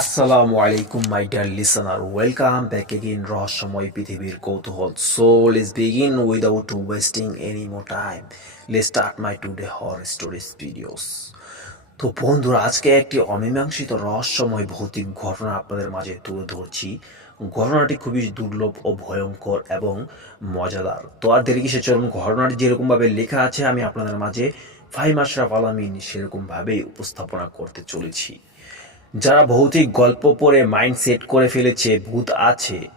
আসসালামু আলাইকুম my dear listener welcome back again রহস্যময় পৃথিবীর কৌতূহল। So let's begin without wasting any more time let's start my today horror stories videos তো বন্ধুরা, আজকে একটি অমীমাংসিত রহস্যময় ভৌতিক ঘটনা আপনাদের মাঝে তুলে ধরছি। ঘটনাটি খুবই দুর্লভ ও ভয়ঙ্কর এবং মজাদার। তো আর দেরি কিসে চলুন ঘটনাটি যেরকমভাবে লেখা আছে, আমি আপনাদের মাঝে ফাইম আশরাফ আলামিন সেরকমভাবেই উপস্থাপনা করতে চলেছি। যারা ভৌতিক গল্প পড়ে মাইন্ড সেট করে ফেলেছে, ভূত আছে।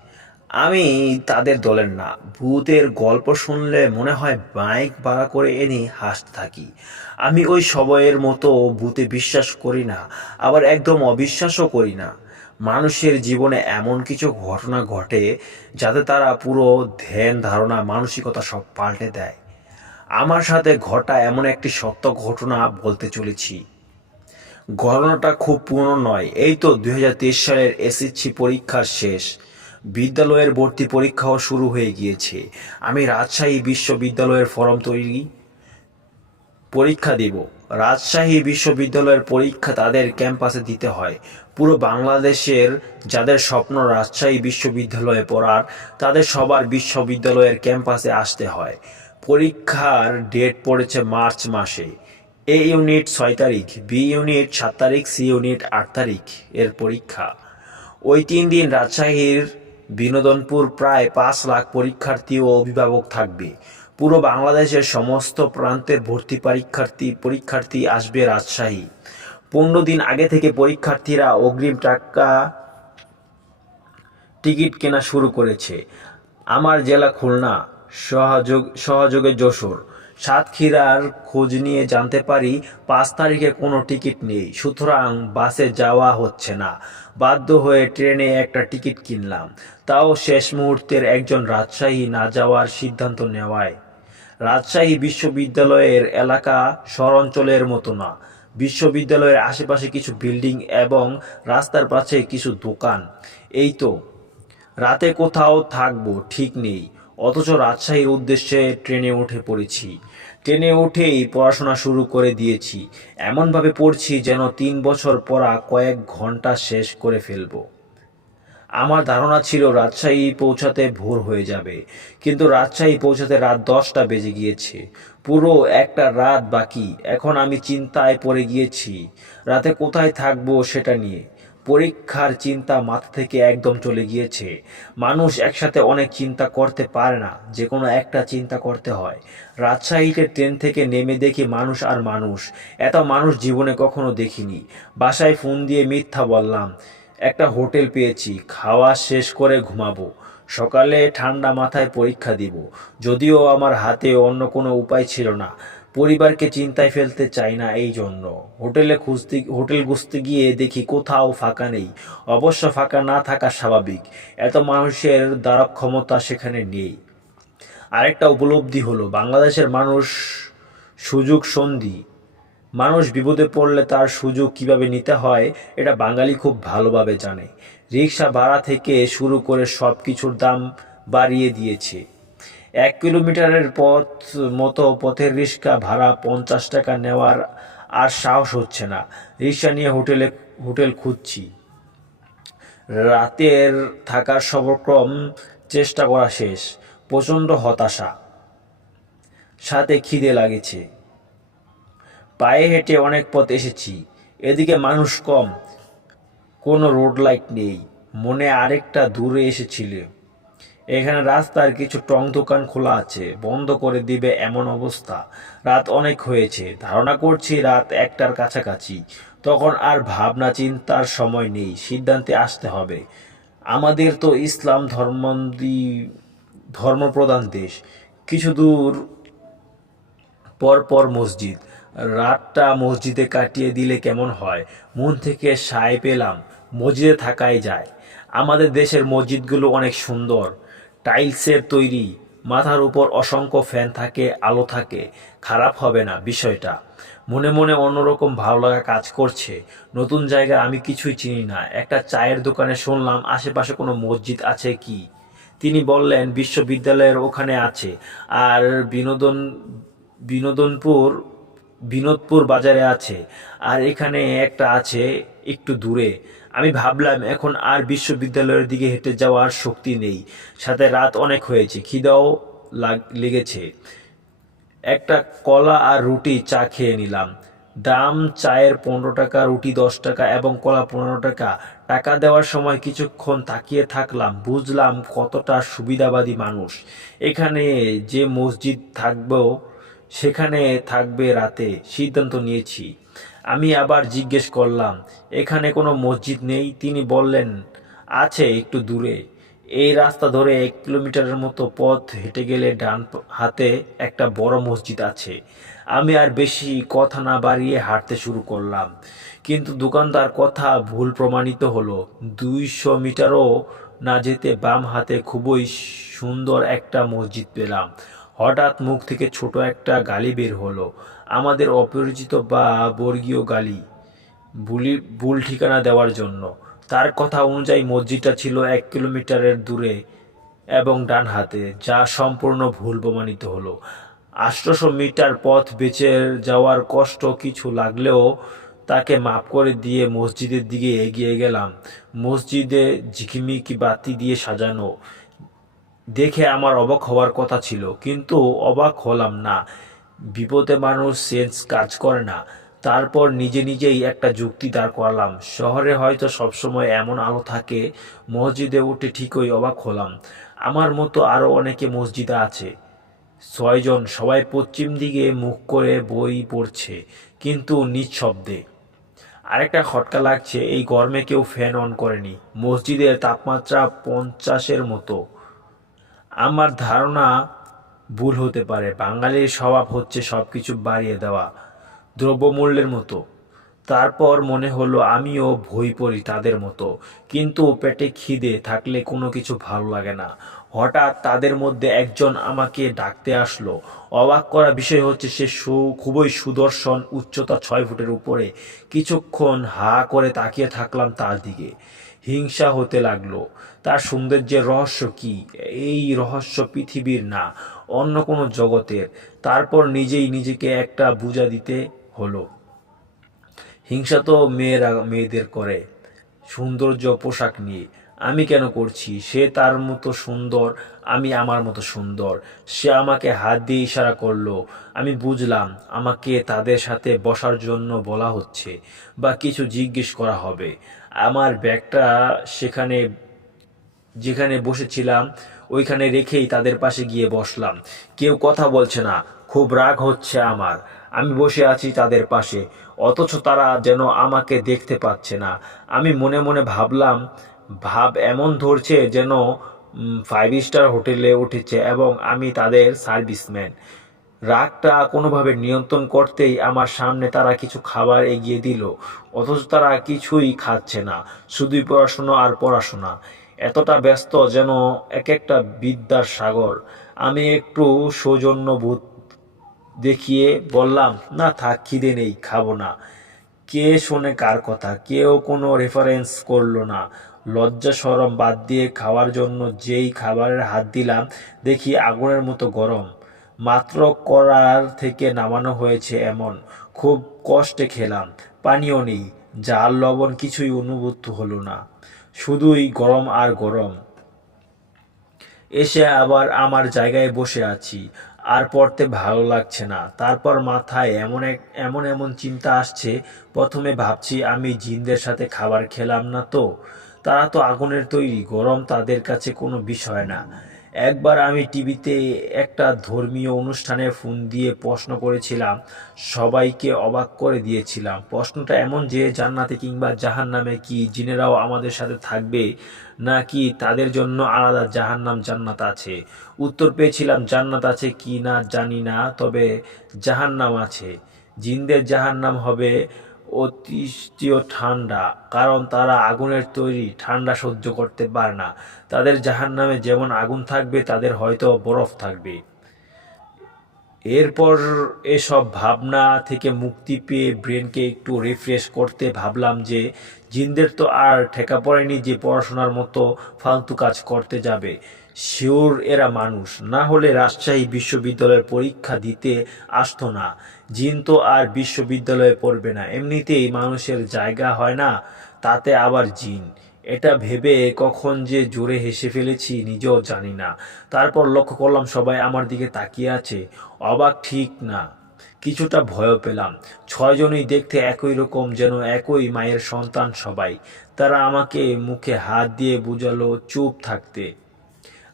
আমি তাদের দলের না। ভূতের গল্প শুনলে মনে হয় বাইক ভাড়া করে এনে হাসতে থাকি। আমি ওই সবয়ের মতো ভূতে বিশ্বাস করি না, আবার একদম অবিশ্বাসও করি না। মানুষের জীবনে এমন কিছু ঘটনা ঘটে যাতে তারা পুরো ধ্যান ধারণা মানসিকতা সব পাল্টে দেয়। আমার সাথে ঘটা এমন একটি সত্য ঘটনা বলতে চলেছি। ঘটনাটা খুব পুরনো নয়। এই তো দু হাজার তেইশ সালের এসএসসি পরীক্ষার শেষ। বিদ্যালয়ের ভর্তি পরীক্ষাও শুরু হয়ে গিয়েছে। আমি রাজশাহী বিশ্ববিদ্যালয়ের ফর্ম তৈরি পরীক্ষা দিব। রাজশাহী বিশ্ববিদ্যালয়ের পরীক্ষা তাদের ক্যাম্পাসে দিতে হয়। পুরো বাংলাদেশের যাদের স্বপ্ন রাজশাহী বিশ্ববিদ্যালয়ে পড়ার, তাদের সবার বিশ্ববিদ্যালয়ের ক্যাম্পাসে আসতে হয়। পরীক্ষার ডেট পড়েছে মার্চ মাসে। এ ইউনিট ছয় তারিখ বি ইউনিট সাত তারিখ সি ইউনিট আট তারিখ এর পরীক্ষা। ওই তিন দিন রাজশাহীর বিনোদনপুর প্রায় পাঁচ লাখ পরীক্ষার্থী ও অভিভাবক থাকবে। পুরো বাংলাদেশের সমস্ত প্রান্তের ভর্তি পরীক্ষার্থী পরীক্ষার্থী আসবে রাজশাহী। পনেরো দিন আগে থেকে পরীক্ষার্থীরা অগ্রিম টাকা টিকিট কেনা শুরু করেছে। আমার জেলা খুলনা, সহযোগ, সহযোগে যশোর। সাতক্ষীরার খোঁজ নিয়ে জানতে পারি পাঁচ তারিখে কোনো টিকিট নেই, সুতরাং বাসে যাওয়া হচ্ছে না। বাধ্য হয়ে ট্রেনে একটা টিকিট কিনলাম। তাও শেষ মুহূর্তের একজন রাজশাহী না যাওয়ার সিদ্ধান্ত নেওয়ায়। রাজশাহী বিশ্ববিদ্যালয়ের এলাকা শহরাঞ্চলের মতো না। বিশ্ববিদ্যালয়ের আশেপাশে কিছু বিল্ডিং এবং রাস্তার পাশে কিছু দোকান। এই তো, রাতে কোথাও থাকব, ঠিক নেই। অথচ রাজশাহীর উদ্দেশ্যে ট্রেনে উঠে পড়েছি। ট্রেনে উঠেই পড়াশোনা শুরু করে দিয়েছি। এমনভাবে পড়ছি যেন তিন বছর পড়া কয়েক ঘণ্টা শেষ করে ফেলব। আমার ধারণা ছিল রাজশাহী পৌঁছাতে ভোর হয়ে যাবে। কিন্তু রাজশাহী পৌঁছাতে রাত দশটা বেজে গিয়েছে। পুরো একটা রাত বাকি। এখন আমি চিন্তায় পড়ে গিয়েছি। রাতে কোথায় থাকব সেটা নিয়ে। পরীক্ষার চিন্তা মাথা থেকে একদম চলে গিয়েছে। মানুষ একসাথে অনেক চিন্তা করতে পারে না যে কোনো একটা চিন্তা করতে হয়। রাজশাহীতে ট্রেন থেকে নেমে দেখি মানুষ আর মানুষ। এত মানুষ জীবনে কখনো দেখিনি। বাসায় ফোন দিয়ে মিথ্যা বললাম, একটা হোটেল পেয়েছি, খাওয়া শেষ করে ঘুমাবো। সকালে ঠান্ডা মাথায় পরীক্ষা দিব। যদিও আমার হাতে অন্য কোনো উপায় ছিল না। পরিবারকে চিন্তায় ফেলতে চাই না এই জন্য। হোটেলে খুঁজতে, হোটেল খুঁজতে গিয়ে দেখি কোথাও ফাঁকা নেই। অবশ্য ফাঁকা না থাকা স্বাভাবিক। এত মানুষের দ্বারা ক্ষমতা সেখানে নেই। আরেকটা উপলব্ধি হলো, বাংলাদেশের মানুষ সুযোগ সন্ধি। মানুষ বিপদে পড়লে তার সুযোগ কীভাবে নিতে হয়, এটা বাঙালি খুব ভালোভাবে জানে। রিক্সা ভাড়া থেকে শুরু করে সব কিছুর দাম বাড়িয়ে দিয়েছে। এক কিলোমিটারের পথ, মতো পথের রিক্সা ভাড়া পঞ্চাশ টাকা নেওয়ার আর সাহস হচ্ছে না। রিক্সা নিয়ে হোটেলে, হোটেল খুঁজছি। রাতের থাকার সবরকম চেষ্টা করা শেষ, প্রচণ্ড হতাশা। সাথে খিদে লাগেছে। পায়ে হেঁটে অনেক পথ এসেছি। এদিকে মানুষ কম, কোনো রোড লাইট নেই। মনে আরেকটা দূরে এসেছিল। এখানে রাস্তার কিছু টং দোকান খোলা আছে, বন্ধ করে দিবে এমন অবস্থা। রাত অনেক হয়েছে, ধারণা করছি রাত একটার কাছাকাছি। তখন আর ভাবনা চিন্তার সময় নেই, সিদ্ধান্তে আসতে হবে। আমাদের তো ইসলাম ধর্মান্দি ধর্মপ্রধান দেশ। কিছু দূর পর পর মসজিদ। রাতটা মসজিদে কাটিয়ে দিলে কেমন হয়? মন থেকে সায় পেলাম, মসজিদে থাকাই যায়। আমাদের দেশের মসজিদগুলো অনেক সুন্দর। টাইলসের তৈরি, মাথার উপর অসংখ্য ফ্যান থাকে, আলো থাকে। খারাপ হবে না বিষয়টা। মনে মনে অন্যরকম ভালো লাগা কাজ করছে। নতুন জায়গা আমি কিছুই চিনি না। একটা চায়ের দোকানে শুনলাম, আশেপাশে কোনো মসজিদ আছে কি? তিনি বললেন, বিশ্ববিদ্যালয়ের ওখানে আছে। আর বিনোদন, বিনোদনপুর বিনোদপুর বাজারে আছে। আর এখানে একটা আছে একটু দূরে। আমি ভাবলাম, এখন আর বিশ্ববিদ্যালয়ের দিকে হেঁটে যাওয়ার শক্তি নেই। সাথে রাত অনেক হয়েছে, খিদাও লাগ- লেগেছে। একটা কলা আর রুটি চা খেয়ে নিলাম। দাম চায়ের পনেরো টাকা, রুটি দশ টাকা এবং কলা পনেরো টাকা। টাকা দেওয়ার সময় কিছুক্ষণ তাকিয়ে থাকলাম, বুঝলাম কতটা সুবিধাবাদী মানুষ। এখানে যে মসজিদ থাকবেও সেখানে থাকবে রাতে, সিদ্ধান্ত নিয়েছি। আমি আবার জিজ্ঞেস করলাম, এখানে কোনো মসজিদ নেই? তিনি বললেন, আছে একটু দূরে। এই রাস্তা ধরে এক কিলোমিটারের মতো পথ হেঁটে গেলে ডান হাতে একটা বড় মসজিদ আছে। আমি আর বেশি কথা না বাড়িয়ে হাঁটতে শুরু করলাম। কিন্তু দোকানদার কথা ভুল প্রমাণিত হলো। দুইশো মিটারও না যেতে বাম হাতে খুবই সুন্দর একটা মসজিদ পেলাম। হঠাৎ মুখ থেকে ছোট একটা গালি বের হলো। আমাদের অপরিচিত বা বর্গীয় গালি। বুলি ভুল ঠিকানা দেওয়ার জন্য। তার কথা অনুযায়ী মসজিদটা ছিল এক কিলোমিটারের দূরে এবং ডান হাতে, যা সম্পূর্ণ ভুল প্রমাণিত হলো। আষ্টশো মিটার পথ বেঁচে যাওয়ার কষ্ট কিছু লাগলেও তাকে মাফ করে দিয়ে মসজিদের দিকে এগিয়ে গেলাম। মসজিদে ঝিকিমিকি বাতি দিয়ে সাজানো। দেখে আমার অবাক হওয়ার কথা ছিল, কিন্তু অবাক হলাম না। বিপদে মানুষ সেন্স কাজ করে না। তারপর নিজে নিজেই একটা যুক্তি দাঁড় করালাম। শহরে হয়তো সবসময় এমন আলো থাকে, মসজিদে উঠে ঠিকই অবাক হলাম। আমার মতো আরও অনেকে মসজিদে আছে। ছয়জন, সবাই পশ্চিম দিকে মুখ করে বই পড়ছে, কিন্তু নিঃশব্দে। আরেকটা খটকা লাগছে, এই গরমে কেউ ফ্যান অন করেনি। মসজিদের তাপমাত্রা পঞ্চাশের মতো। আমার ধারণা ভুল হতে পারে। বাঙালির স্বভাব হচ্ছে সব কিছু বাড়িয়ে দেওয়া, দ্রব্যমূল্যের মতো। তারপর মনে হলো আমিও ভই পড়ি তাদের মতো। কিন্তু পেটে খিদে থাকলে কোনো কিছু ভালো লাগে না। হঠাৎ তাদের মধ্যে একজন আমাকে ডাকতে আসলো। অবাক করা বিষয় হচ্ছে সে, খুবই সুদর্শন, উচ্চতা ছয় ফুটের উপরে। কিছুক্ষণ হা করে তাকিয়ে থাকলাম তার দিকে। হিংসা হতে লাগল। তার সৌন্দর্যের রহস্য কি? এই রহস্য পৃথিবীর না, অন্য কোনো জগতের। তারপর নিজেই নিজেকে একটা বুঝা দিতে হলো। হিংসা তো মেয়েরা, মেয়েদের করে। সৌন্দর্য পোশাক নিয়ে। আমি কেন করছি? সে তার মতো সুন্দর, আমি আমার মতো সুন্দর। সে আমাকে হাত দিয়ে ইশারা করল। আমি বুঝলাম, আমাকে তাদের সাথে বসার জন্য বলা হচ্ছে বা কিছু জিজ্ঞেস করা হবে। আমার ব্যাগটা সেখানে যেখানে বসেছিলাম, ওইখানে রেখেই তাদের পাশে গিয়ে বসলাম। কেউ কথা বলছে না, খুব রাগ হচ্ছে আমার। আমি বসে আছি তাদের পাশে, অথচ তারা যেন আমাকে দেখতে পাচ্ছে না। আমি মনে মনে ভাবলাম, ভাব এমন ধরছে যেন ফাইভ স্টার হোটেলে উঠেছে এবং আমি তাদের সার্ভিসম্যান। রাগটা কোনোভাবে নিয়ন্ত্রণ করতেই আমার সামনে তারা কিছু খাবার এগিয়ে দিল, অথচ তারা কিছুই খাচ্ছে না, শুধুই পড়াশুনো আর পড়াশোনা। এতটা ব্যস্ত যেন এক একটা বিদ্যার সাগর। আমি একটু সৌজন্যবোধ দেখিয়ে বললাম, না থাক, খিদে নেই, খাব না। কে শোনে কার কথা? কেউ কোনো রেফারেন্স করল না। লজ্জা সরম বাদ দিয়ে খাওয়ার জন্য যেই খাবারের হাত দিলাম, দেখি আগুনের মতো গরম। মাত্র করার থেকে নামানো হয়েছে এমন। খুব কষ্টে খেলাম। পানিও নেই। জাল লবণ কিছুই অনুভূত হলো না। শুধুই গরম আর গরম। এসে আবার আমার জায়গায় বসে আছি, আর পড়তে ভালো লাগছে না। তারপর মাথায় এমন এক, এমন এমন চিন্তা আসছে, প্রথমে ভাবছি আমি জিনদের সাথে খাবার খেলাম না তো। তারা তো আগুনের তৈরি, গরম তাদের কাছে কোনো বিষয় না। একবার আমি টিভিতে একটা ধর্মীয় অনুষ্ঠানে ফোন দিয়ে প্রশ্ন করেছিলাম, সবাইকে অবাক করে দিয়েছিলাম। প্রশ্নটা এমন যে, জান্নাতে কিংবা জাহান্নামে কি জিনেরাও আমাদের সাথে থাকবে, নাকি তাদের জন্য আলাদা জাহান্নাম জান্নাত আছে? উত্তর পেয়েছিলাম, জান্নাত আছে কি না জানি না, তবে জাহান্নাম আছে। জিনদের জাহান্নাম হবে অতিষ্ঠীয় ঠান্ডা, কারণ তারা আগুনের তৈরি ঠান্ডা সহ্য করতে পারে না। তাদের জাহান নামে যেমন আগুন থাকবে, তাদের হয়তো বরফ থাকবে। এরপর এসব ভাবনা থেকে মুক্তি পেয়ে ব্রেনকে একটু রিফ্রেশ করতে ভাবলাম যে জিনদের তো আর ঠেকা পড়েনি যে পড়াশোনার মতো ফালতু কাজ করতে যাবে। শিওর এরা মানুষ। না হলে রাজশাহী বিশ্ববিদ্যালয়ের পরীক্ষা দিতে আসতো না। জিন তো আর বিশ্ববিদ্যালয়ে পড়বে না। এমনিতেই মানুষের জায়গা হয় না, তাতে আবার জিন। এটা ভেবে কখন যে জোরে হেসে ফেলেছি নিজেও জানি না। তারপর লক্ষ্য করলাম সবাই আমার দিকে তাকিয়ে আছে। অবাক ঠিক না। কিছুটা ভয়ও পেলাম। ছয়জনই দেখতে একই রকম যেন একই মায়ের সন্তান সবাই। তারা আমাকে মুখে হাত দিয়ে বুঝালো চুপ থাকতে।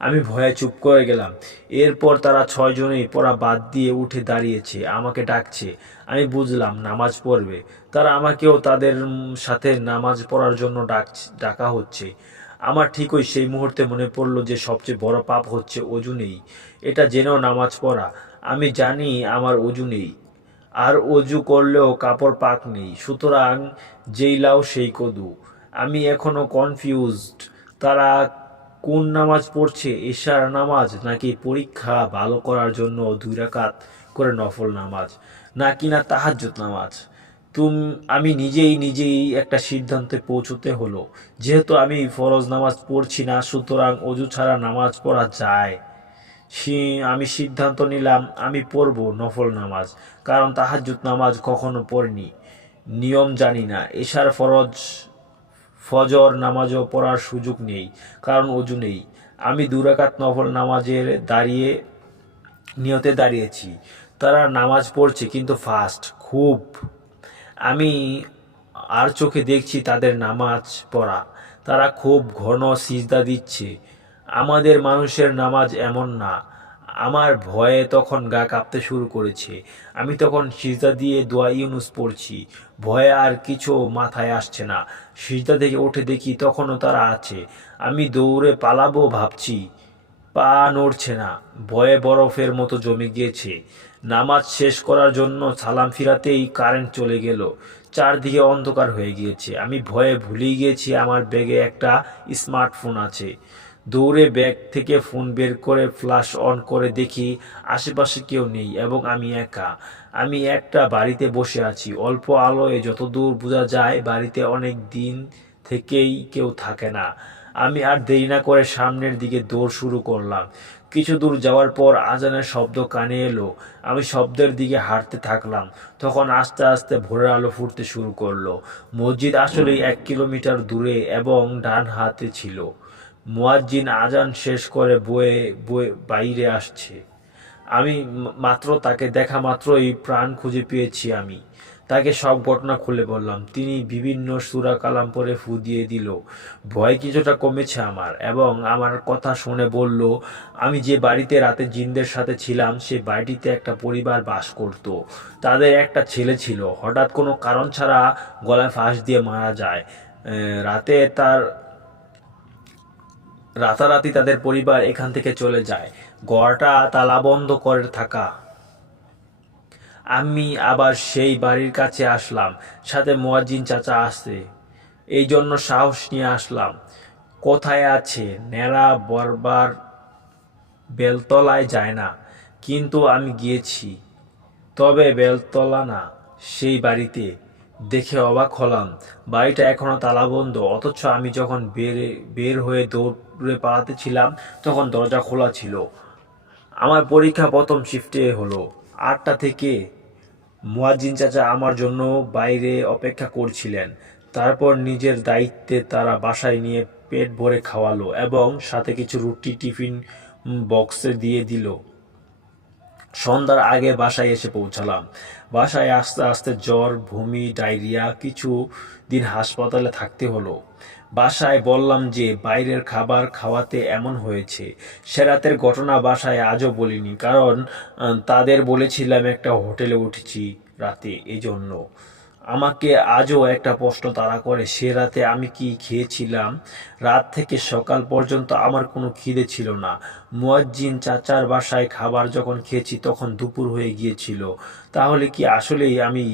আমি ভয়ে চুপ করে গেলাম। এরপর তারা ছয়জনেই পড়া বাদ দিয়ে উঠে দাঁড়িয়েছে, আমাকে ডাকছে। আমি বুঝলাম নামাজ পড়বে। তারা আমাকেও তাদের সাথে নামাজ পড়ার জন্য ডাক ডাকা হচ্ছে। আমার ঠিকই সেই মুহূর্তে মনে পড়ল যে সবচেয়ে বড় পাপ হচ্ছে অজু নেই। এটা জেনেও নামাজ পড়া। আমি জানি আমার অজু নেই, আর অজু করলেও কাপড় পাক নেই, সুতরাং যেই লাও সেই কদু। আমি এখনও কনফিউজড তারা কোন নামাজ পড়ছে, এশার নামাজ, নাকি পরীক্ষা ভালো করার জন্য দুই রাকাত করে নফল নামাজ, নাকি না তাহাজ্জুদ নামাজ? তুম, আমি নিজেই নিজেই একটা সিদ্ধান্তে পৌঁছতে হলো, যেহেতু আমি ফরজ নামাজ পড়ছি না, সুতরাং অজু ছাড়া নামাজ পড়া যায়। আমি সিদ্ধান্ত নিলাম, আমি পড়ব নফল নামাজ, কারণ তাহাজ্জুদ নামাজ কখনো পড়িনি। নিয়ম জানি না, এশার ফরজ, ফজর নামাজও পড়ার সুযোগ নেই, কারণ অজু নেই। আমি দুরাকাত নফল নামাজের দাঁড়িয়ে, নিয়তে দাঁড়িয়েছি। তারা নামাজ পড়ছে, কিন্তু ফাস্ট, খুব। আমি আর চোখে দেখছি তাদের নামাজ পড়া। তারা খুব ঘন সিজদা দিচ্ছে। আমাদের মানুষের নামাজ এমন না। আমার ভয়ে তখন গা কাঁপতে শুরু করেছে। আমি তখন সিজদা দিয়ে দোয়া ইউনুস পড়ছি। ভয়ে আর কিছু মাথায় আসছে না। সিজদা থেকে উঠে দেখি তখনও তারা আছে। আমি দৌড়ে পালাবো ভাবছি। পা নড়ছে না। ভয়ে বরফের মতো জমে গিয়েছে। নামাজ শেষ করার জন্য সালাম ফিরাতেই কারেন্ট চলে গেল। চারদিকে অন্ধকার হয়ে গিয়েছে। আমি ভয়ে ভুলেই গিয়েছি। আমার ব্যাগে একটা স্মার্টফোন আছে। দৌড়ে ব্যাগ থেকে ফোন বের করে ফ্ল্যাশ অন করে দেখি আশেপাশে কেউ নেই এবং আমি একা। আমি একটা বাড়িতে বসে আছি। অল্প আলোয় যতদূর বোঝা যায়, বাড়িতে অনেক দিন থেকেই কেউ থাকে না। আমি আর দেরি না করে সামনের দিকে দৌড় শুরু করলাম। কিছু দূর যাওয়ার পর আজানের শব্দ কানে এলো। আমি শব্দের দিকে হাঁটতে থাকলাম। তখন আস্তে আস্তে ভোরের আলো ফুটতে শুরু করল। মসজিদ আসলেই এক কিলোমিটার দূরে এবং ডান হাতে ছিল। মুয়াজ্জিন আজান শেষ করে বয়ে বয়ে বাইরে আসছে। আমি মাত্র তাকে দেখা মাত্রই প্রাণ খুঁজে পেয়েছি আমি। তাকে সব ঘটনা খুলে বললাম। তিনি বিভিন্ন সুরা কালাম পরে ফু দিয়ে দিল। ভয় কিছুটা কমেছে আমার এবং আমার কথা শুনে বলল, আমি যে বাড়িতে রাতে জিনদের সাথে ছিলাম, সে বাড়িটিতে একটা পরিবার বাস করত। তাদের একটা ছেলে ছিল। হঠাৎ কোনো কারণ ছাড়া গলায় ফাঁস দিয়ে মারা যায়। রাতে তার রাতারাতি তাদের পরিবার এখান থেকে চলে যায়। ঘরটা তালাবন্ধ করে থাকা। আমি আবার সেই বাড়ির কাছে আসলাম, সাথে মুয়াজ্জিন চাচা আসে এই জন্য সাহস নিয়ে আসলাম। কোথায় আছে? নেড়া বরবার বেলতলায় যায় না, কিন্তু আমি গিয়েছি। তবে বেলতলা না, সেই বাড়িতে। দেখে অবাক হলাম। বাড়িটা এখনও তালাবন্ধ। অথচ আমি যখন বের বের হয়ে দৌড়ে পালাতে ছিলাম, তখন দরজা খোলা ছিল। আমার পরীক্ষা প্রথম শিফটে হলো। আটটা থেকে মুয়াজ্জিন চাচা আমার জন্য বাইরে অপেক্ষা করছিলেন। তারপর নিজের দায়িত্বে তারা বাসায় নিয়ে পেট ভরে খাওয়ালো এবং সাথে কিছু রুটি টিফিন বক্সে দিয়ে দিল। সন্ধ্যার আগে বাসায় এসে পৌঁছালাম। বাসায় আস্তে আস্তে জ্বর ভূমি ডায়রিয়া কিছু দিন হাসপাতালে থাকতে হলো। বাসায় বললাম যে, বাইরের খাবার খাওয়াতে এমন হয়েছে। সেরাতের ঘটনা বাসায় আজও বলিনি। কারণ তাদের বলেছিলাম একটা হোটেলে উঠেছি রাতে এই জন্য আমাকে আজও একটা প্রশ্ন তাড়া করে, সে রাতে আমি কি খেয়েছিলাম? রাত থেকে সকাল পর্যন্ত আমার কোনো খিদে ছিল না। মুয়াজ্জিন চাচার বাসায় খাবার যখন খেয়েছি তখন দুপুর হয়ে গিয়েছিল। তাহলে কি আসলেই আমি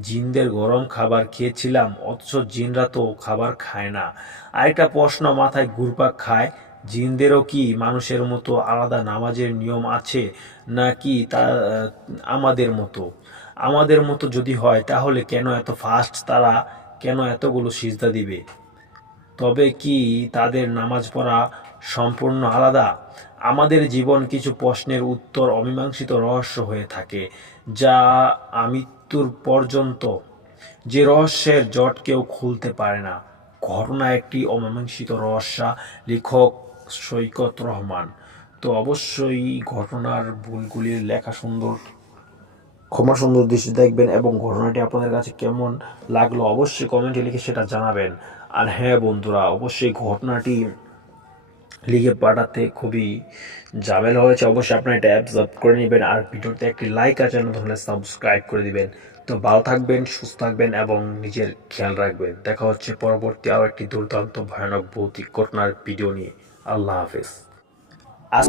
জিনদের গরম খাবার খেয়েছিলাম? অথচ জিনরা তো খাবার খায় না। আরেকটা প্রশ্ন মাথায় ঘুরপাক খায়, জিনদেরও কি মানুষের মতো আলাদা নামাজের নিয়ম আছে নাকি তা আমাদের মতো? আমাদের মতো যদি হয়, তাহলে কেন এত ফাস্ট তারা কেন এতগুলো সিজদা দিবে? তবে কি তাদের নামাজ পড়া সম্পূর্ণ আলাদা? আমাদের জীবন কিছু প্রশ্নের উত্তর অমীমাংসিত রহস্য হয়ে থাকে, যা আমৃত্যুর পর্যন্ত। যে রহস্যের জট কেউ খুলতে পারে না। ঘটনা একটি অমীমাংসিত রহস্য, লেখক সৈকত রহমান। তো অবশ্যই ঘটনার ভুলগুলির লেখা সুন্দর। ক্ষমা সুন্দর দৃষ্টি দেখবেন এবং ঘটনাটি আপনাদের কাছে কেমন লাগল অবশ্যই কমেন্টে লিখে সেটা জানাবেন। আর হ্যাঁ বন্ধুরা, অবশ্যই ঘটনাটি লিখে পাঠাতে খুবই ঝামেলা হয়েছে। অবশ্যই আপনার এটা অ্যাবজর্ব করে নেবেন। আর ভিডিওতে একটি লাইক আর চ্যানেল ধরলে সাবস্ক্রাইব করে দিবেন। তো ভালো থাকবেন, সুস্থ থাকবেন এবং নিজের খেয়াল রাখবেন। দেখা হচ্ছে পরবর্তী আরও একটি দুর্দান্ত ভয়ানক ভৌতিক ঘটনার ভিডিও নিয়ে। আল্লাহ হাফেজ। আস